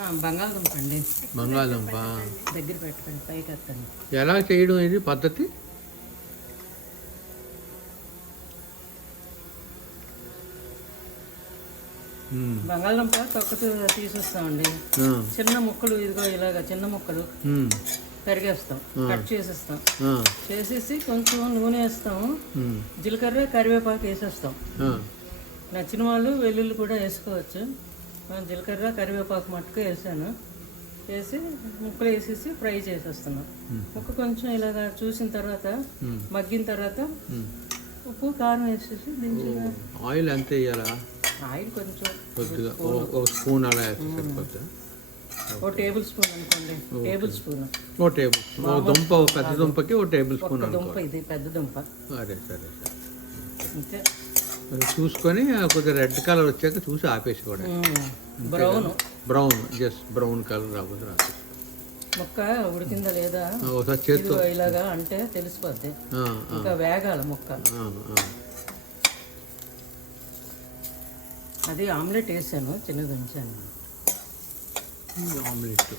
ఆ, బంగాళదుంప అండి. బంగాళదుంప. దగ్గర పెట్టకండి పైకి ఎత్తండి ఎలా చేయడం ఇది పద్ధతి. బంగాళదుంప తొక్కతో తీసేస్తామండి. చిన్న ముక్కలు ఇదిగో ఇలాగ చిన్న ముక్కలు మ్మ్. తరిగేస్తాం కట్ చేసేస్తాం. చేసేసి కొంచెం నూనె వేస్తాము. జీలకర్ర కరివేపాకు వేసేస్తాం. నచ్చిన వాళ్ళు వెల్లుల్లి కూడా వేసుకోవచ్చు. జీలకర్ర కరివేపాకు మట్టుకు వేసాను. వేసి ముక్కలు వేసేసి ఫ్రై చేసేస్తున్నాం. ముక్క కొంచెం ఇలాగ చూసిన తర్వాత. మగ్గిన తర్వాత. ఉప్పు కారం వేసేసి దించి ఆయిల్ ఎంత వేయాలా? ఆయిల్ కొంచెం కొద్దిగా ఒక స్పూన్ అలా ఓ టేబుల్ స్పూన్ అనుకోండి. Table spoon. ఓ టేబుల్ స్పూన్. ఓ దుంప పెద్ద దుంపకి ఓ టేబుల్ స్పూన్ దుంప ఇది పెద్ద దుంప. సరే సరే సరే. అంతే. అది చూసుకొని కొద్దిగా రెడ్ కలర్ వచ్చాక చూసి ఆపేసి కూడా brown. Brown just brown colour రాపేసి ముక్క ఉడికిందా లేదా? ఒకసారి చేత్తో. ఇలాగా అంటే తెలిసిపోద్ది. ఇంకా వేగాల ముక్క. అది ఆమ్లెట్ వేసాను చిన్నది ఉంచాను. ఆమ్లెట్.